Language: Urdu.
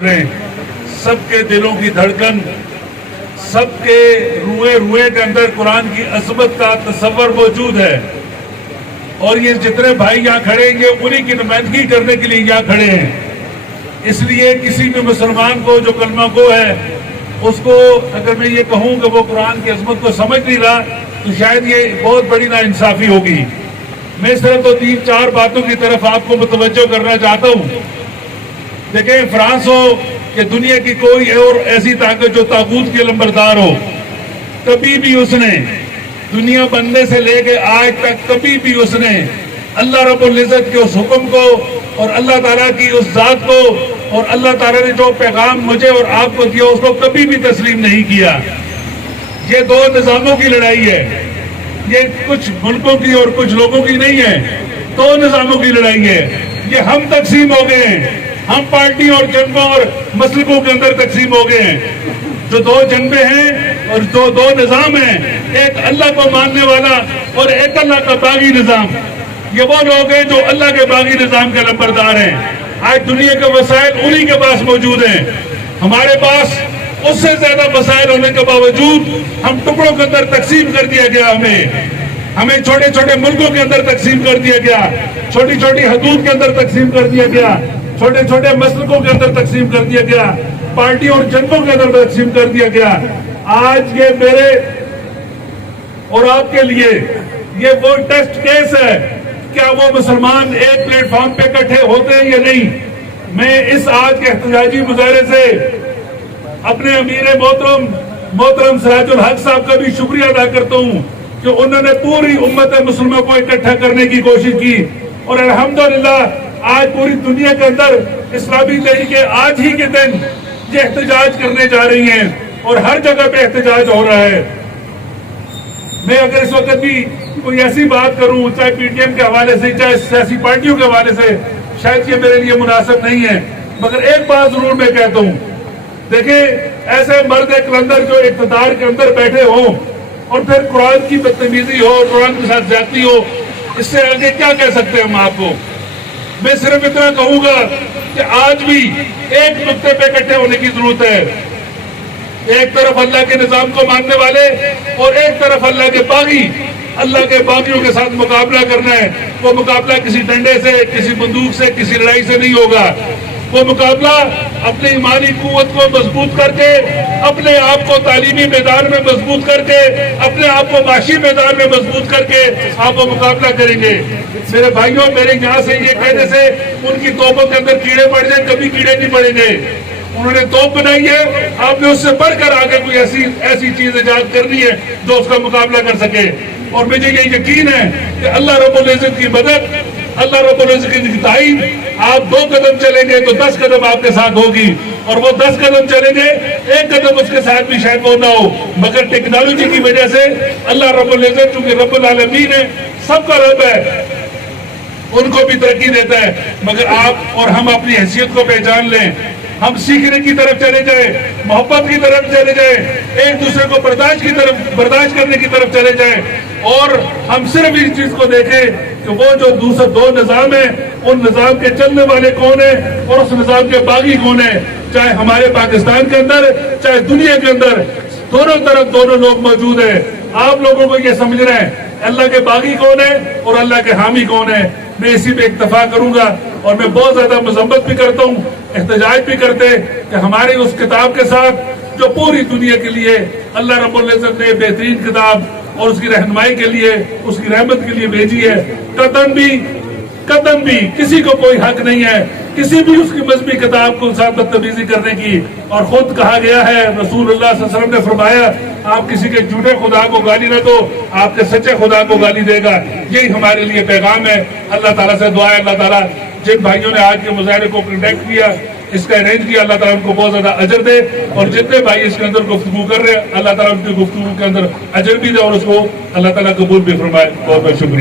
سب کے دلوں کی دھڑکن، سب کے روئے روئے کے اندر قرآن کی عظمت کا تصور موجود ہے، اور یہ جتنے بھائی یہاں کھڑے ہیں یہ انہی کی نمائندگی کرنے کے لیے یہاں کھڑے ہیں۔ اس لیے کسی بھی مسلمان کو جو کلمہ گو ہے اس کو اگر میں یہ کہوں کہ وہ قرآن کی عظمت کو سمجھ نہیں رہا تو شاید یہ بہت بڑی ناانصافی ہوگی۔ میں صرف تو 3-4 باتوں کی طرف آپ کو متوجہ کرنا چاہتا ہوں۔ دیکھیں، فرانس ہو کہ دنیا کی کوئی اور ایسی طاقت جو طاغوت کے لمبردار ہو، کبھی بھی اس نے دنیا بننے سے لے کے آج تک کبھی بھی اس نے اللہ رب العزت کے اس حکم کو اور اللہ تعالیٰ کی اس ذات کو اور اللہ تعالیٰ نے جو پیغام مجھے اور آپ کو دیا اس کو کبھی بھی تسلیم نہیں کیا۔ یہ دو نظاموں کی لڑائی ہے، یہ کچھ ملکوں کی اور کچھ لوگوں کی نہیں ہے، دو نظاموں کی لڑائی ہے۔ یہ ہم تقسیم ہو گئے ہیں، ہم پارٹیوں اور جنگوں اور مسلکوں کے اندر تقسیم ہو گئے ہیں۔ جو دو جنگیں ہیں اور جو دو نظام ہیں، ایک اللہ کو ماننے والا اور ایک اللہ کا باغی نظام، یہ وہ لوگ ہیں جو اللہ کے باغی نظام کے لمبردار ہیں۔ آج دنیا کے وسائل انہی کے پاس موجود ہیں، ہمارے پاس اس سے زیادہ وسائل ہونے کے باوجود ہم ٹکڑوں کے اندر تقسیم کر دیا گیا، ہمیں چھوٹے چھوٹے ملکوں کے اندر تقسیم کر دیا گیا، چھوٹی چھوٹی حدود کے اندر تقسیم کر دیا گیا، چھوٹے چھوٹے مسلکوں کے اندر تقسیم کر دیا گیا، پارٹیوں اور جنگوں کے اندر تقسیم کر دیا گیا۔ آج یہ میرے اور آپ کے لیے یہ وہ ٹیسٹ کیس ہے، کیا وہ مسلمان ایک پلیٹ فارم پہ اکٹھے ہوتے ہیں یا نہیں۔ میں اس آج کے احتجاجی مظاہرے سے اپنے امیر محترم سراج الحق صاحب کا بھی شکریہ ادا کرتا ہوں کہ انہوں نے پوری امت مسلمہ کو اکٹھا کرنے کی کوشش کی، اور الحمدللہ آج پوری دنیا کے اندر اسلامی تحریکیں آج ہی کے دن یہ احتجاج کرنے جا رہی ہیں اور ہر جگہ پہ احتجاج ہو رہا ہے۔ میں اگر اس وقت بھی کوئی ایسی بات کروں، چاہے پی ٹی ایم کے حوالے سے، چاہے سیاسی پارٹیوں کے حوالے سے، شاید یہ میرے لیے مناسب نہیں ہے، مگر ایک بات ضرور میں کہتا ہوں۔ دیکھیں، ایسے مرد کلندر جو اقتدار کے اندر بیٹھے ہوں اور پھر قرآن کی بدتمیزی ہو، قرآن کے ساتھ زیادتی ہو، اس سے آگے کیا کہہ سکتے ہیں ہم آپ کو۔ میں صرف اتنا کہوں گا کہ آج بھی ایک نقطے پہ اکٹھے ہونے کی ضرورت ہے۔ ایک طرف اللہ کے نظام کو ماننے والے اور ایک طرف اللہ کے باغی، اللہ کے باغیوں کے ساتھ مقابلہ کرنا ہے۔ وہ مقابلہ کسی ڈنڈے سے، کسی بندوق سے، کسی لڑائی سے نہیں ہوگا۔ وہ مقابلہ اپنی ایمانی قوت کو مضبوط کر کے، اپنے آپ کو تعلیمی میدان میں مضبوط کر کے، اپنے آپ کو معاشی میدان میں مضبوط کر کے آپ وہ مقابلہ کریں گے۔ میرے بھائیوں، میرے یہاں سے یہ کہنے سے ان کی توپوں کے اندر کیڑے پڑ جائیں، کبھی کیڑے نہیں پڑیں گے۔ انہوں نے توپ بنائی ہے، آپ نے اس سے بڑھ کر آگے کوئی ایسی چیز ایجاد کرنی ہے جو اس کا مقابلہ کر سکے۔ اور مجھے یہ یقین ہے کہ اللہ رب العزت کی مدد، اللہ رب العزت کی تائید، آپ 2 قدم چلیں گے تو 10 قدم آپ کے ساتھ ہوگی، اور وہ 10 قدم چلیں گے 1 قدم اس کے ساتھ بھی شاید وہ نہ ہو، مگر ٹیکنالوجی کی وجہ سے اللہ رب العزت چونکہ رب العالمین ہے، سب کا رب ہے، ان کو بھی ترقی دیتا ہے۔ مگر آپ اور ہم اپنی حیثیت کو پہچان لیں، ہم سیکھنے کی طرف چلے جائیں، محبت کی طرف چلے جائیں، ایک دوسرے کو برداشت کرنے کی طرف چلے جائیں، اور ہم صرف اس چیز کو دیکھیں کہ وہ جو دوسرے 2 نظام ہیں، ان نظام کے چلنے والے کون ہیں اور اس نظام کے باغی کون ہیں۔ چاہے ہمارے پاکستان کے اندر، چاہے دنیا کے اندر، دونوں طرف دونوں لوگ موجود ہیں۔ آپ لوگوں کو یہ سمجھنا ہے اللہ کے باغی کون ہے اور اللہ کے حامی کون ہے۔ میں اسی پہ اکتفا کروں گا، اور میں بہت زیادہ مذمت بھی کرتا ہوں، احتجاج بھی کرتے کہ ہماری اس کتاب کے ساتھ جو پوری دنیا کے لیے اللہ رب العزت نے بہترین کتاب اور اس کی رہنمائی کے لیے، اس کی رحمت کے لیے بھیجی ہے، قطعاً بھی کسی کو کوئی حق نہیں ہے کسی بھی اس کی مذہبی کتاب کو ساتھ بدتمیزی کرنے کی۔ اور خود کہا گیا ہے، رسول اللہ صلی اللہ علیہ وسلم نے فرمایا، آپ کسی کے جھوٹے خدا کو گالی نہ دو، آپ کے سچے خدا کو گالی دے گا۔ یہی ہمارے لیے پیغام ہے۔ اللہ تعالیٰ سے دعا ہے، اللہ تعالیٰ جن بھائیوں نے آج کے مظاہرے کو کنڈکٹ کیا، اس کا ارینج کیا، اللہ تعالیٰ ان کو بہت زیادہ اجر دے، اور جتنے بھائی اس کے اندر گفتگو کر رہے ہیں، اللہ تعالیٰ ان کی گفتگو کے اندر اجر بھی دے اور اس کو اللہ تعالیٰ قبول بھی فرمائے۔ بہت بہت شکریہ۔